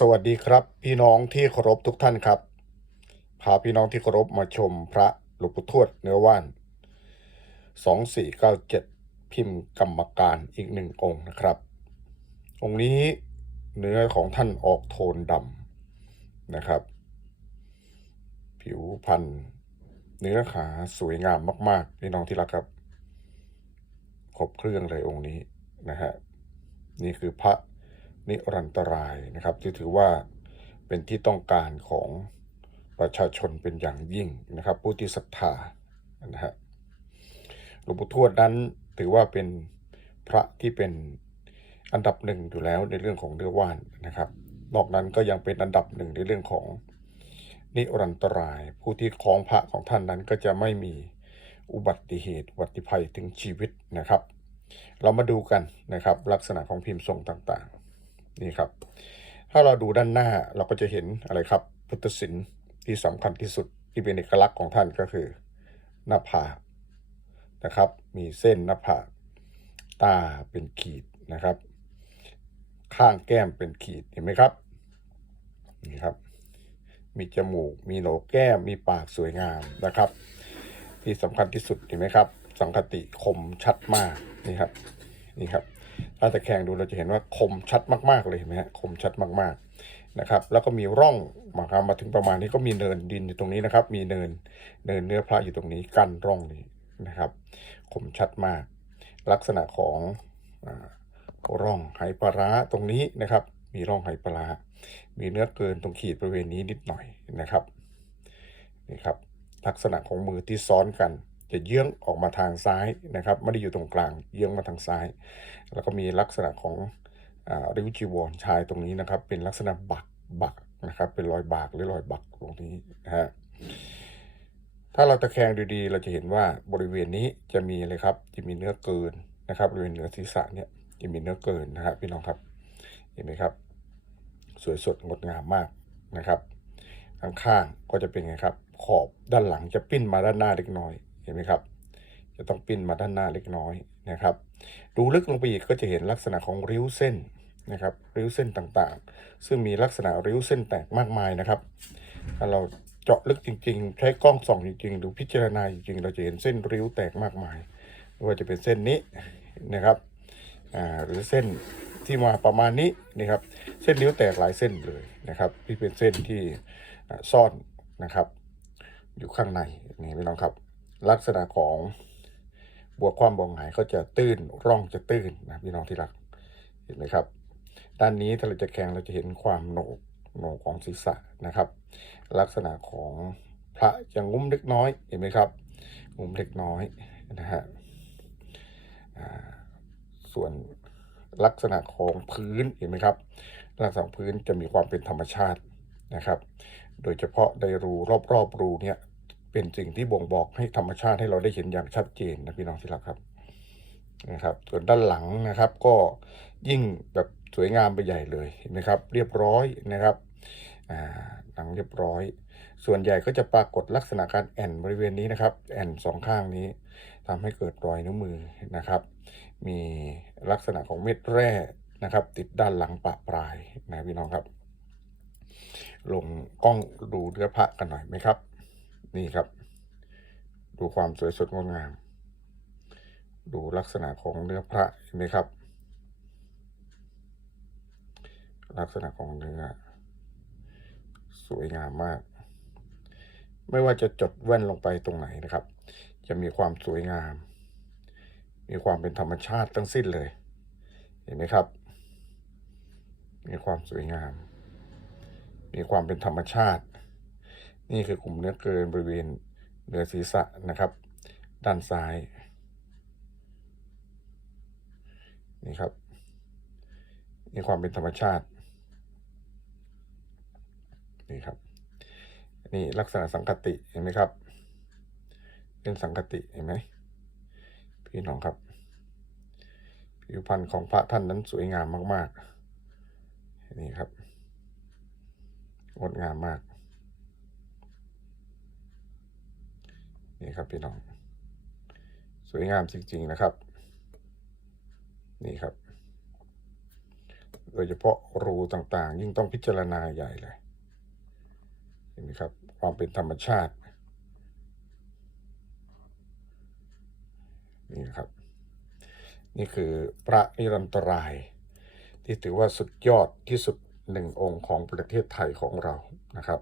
สวัสดีครับ พี่น้องที่เคารพทุกท่านครับ พาพี่น้องที่เคารพมาชมพระหลวงปู่ทวดเนื้อว่าน 2497 พิมพ์กรรมการอีกหนึ่งองค์นะครับ องค์นี้เนื้อของท่านออกโทนดำนะครับ ผิวพรรณเนื้อขาสวยงามมาก ๆ พี่น้องที่รักครับ ครบเครื่องเลยองค์นี้นะฮะนี่คือพระ นิรันตรายนะครับที่ถือว่าเป็นที่ต้องการของประชาชนเป็นอย่างยิ่งนะครับ ผู้ที่ศรัทธานะฮะหลวงปู่ทวดนั้นถือว่าเป็นพระที่เป็นอันดับหนึ่งอยู่แล้วในเรื่องของเนื้อว่านนะครับ นอกนั้นก็ยังเป็นอันดับหนึ่งในเรื่องของนิรันตราย ผู้ที่คล้องพระของท่านนั้นก็จะไม่มีอุบัติเหตุอุบัติภัยถึงชีวิตนะครับ เรามาดูกันนะครับ ลักษณะของพิมพ์ทรงต่าง นี่ครับ ถ้าเราดูด้านหน้าเราก็จะเห็นอะไรครับ พุทธศิลป์ที่สำคัญที่สุดที่เป็นเอกลักษณ์ของท่านก็คือหน้าผากนะครับ มีเส้นหน้าผากตาเป็นขีดนะครับ ข้างแก้มเป็นขีดเห็นไหมครับนี่ครับ มีจมูก มีโหนกแก้ม มีปากสวยงามนะครับ ที่สำคัญที่สุดเห็นไหมครับ สังคติคมชัดมากนี่ครับนี่ครับ ถ้าตะแคงดูเราจะเห็นว่าคมชัดมากๆเลยเห็นไหมฮะคมชัดมากๆนะครับ แล้วก็มีร่องมาครับมาถึงประมาณนี้ก็มีเนินดินอยู่ตรงนี้นะครับ มีเนินเนินเนื้อพระอยู่ตรงนี้กั้นร่องนี้นะครับ คมชัดมาก ลักษณะของอร่องไหปลาร้าตรงนี้นะครับ มีร่องไหปลาร้ามีเนื้อเกินตรงขีดบริเวณนี้นิดหน่อยนะครับนี่ครับ ลักษณะของมือที่ซ้อนกัน จะเยื้องออกมาทางซ้ายนะครับไม่ได้อยู่ตรงกลางเยื้องมาทางซ้าย แล้วก็มีลักษณะของอริวจีวรชายตรงนี้นะครับ เป็นลักษณะบักบักนะครับ เป็นรอยบากหรือรอยบักตรงนี้นะฮะถ้าเราตะแคงดีๆ เราจะเห็นว่าบริเวณนี้จะมีเลยครับ จะมีเนื้อเกินนะครับบริเวณเหนือศีรษะเนี่ยจะมีเนื้อเกินนะครับพี่น้องครับเห็นไหมครับ สวยสดงดงามมากนะครับข้างๆก็จะเป็นไงครับ ขอบด้านหลังจะปิ้นมาด้านหน้าเล็กน้อย เห็นไหมครับ จะต้องปิ้นมาด้านหน้าเล็กน้อยนะครับ ดูลึกลงไปอีกก็จะเห็นลักษณะของริ้วเส้นนะครับ ริ้วเส้นต่างๆ ซึ่งมีลักษณะริ้วเส้นแตกมากมายนะครับ ถ้าเราเจาะลึกจริงๆ ใช้กล้องส่องจริงๆดูพิจารณาจริงๆ เราจะเห็นเส้นริ้วแตกมากมายไม่ว่าจะเป็นเส้นนี้นะครับหรือเส้นที่มาประมาณนี้นะครับ เส้นริ้วแตกหลายเส้นเลยนะครับ ที่เป็นเส้นที่ซ่อนนะครับ อยู่ข้างในนี่พี่น้องครับ ลักษณะของบวกความบองหายก็จะตื้นร่องจะตื้นนะพี่น้องที่รักเห็นไหมครับ ด้านนี้ถ้าเราจะแข่งเราจะเห็นความโหนกโหนกของศีรษะนะครับ ลักษณะของพระจะงุ้มเล็กน้อยเห็นไหมครับงุ้มเล็กน้อยนะฮะส่วนลักษณะของพื้นเห็นไหมครับ ลักษณะพื้นจะมีความเป็นธรรมชาตินะครับ โดยเฉพาะในรูรอบๆรูเนี่ย เป็นสิ่งที่บ่งบอกให้ธรรมชาติให้เราได้เห็นอย่างชัดเจนนะพี่น้องที่รักครับนะครับ ส่วนด้านหลังนะครับ ก็ยิ่งแบบสวยงามไปใหญ่เลยเห็นไหมครับ เรียบร้อยนะครับอ่าหนังเรียบร้อย ส่วนใหญ่ก็จะปรากฏลักษณะการแอนบริเวณนี้นะครับ แอนสองข้างนี้ทำให้เกิดรอยนิ้วมือนะครับ มีลักษณะของเม็ดแร่นะครับ ติดด้านหลังปะปลายนะพี่น้องครับ ลงกล้องดูเนื้อพระกันหน่อยไหมครับ นี่ครับ ดูความสวยสดงดงาม ดูลักษณะของเนื้อพระเห็นไหมครับ ลักษณะของเนื้อ สวยงามมาก ไม่ว่าจะจดแว่นลงไปตรงไหนนะครับ จะมีความสวยงาม มีความเป็นธรรมชาติทั้งสิ้นเลย เห็นไหมครับ มีความสวยงาม มีความเป็นธรรมชาติ นี่คือกลุ่มเนื้อเกินบริเวณเหนือศีรษะนะครับ ด้านซ้าย นี่ครับมีความเป็นธรรมชาติ นี่ครับ นี่ลักษณะสังคติเห็นไหมครับ เป็นสังคติเห็นไหมพี่น้องครับ ผิวพรรณของพระท่านนั้นสวยงามมาก ๆ นี่ครับงดงามมาก นี่ครับพี่น้อง สวยงามจริงๆนะครับ นี่ครับ โดยเฉพาะรูต่างๆ ยิ่งต้องพิจารณาใหญ่เลยเห็นไหมครับ ความเป็นธรรมชาติ นี่ครับ นี่คือพระนิรันตราย ที่ถือว่าสุดยอดที่สุดหนึ่งองค์ของประเทศไทยของเรานะครับ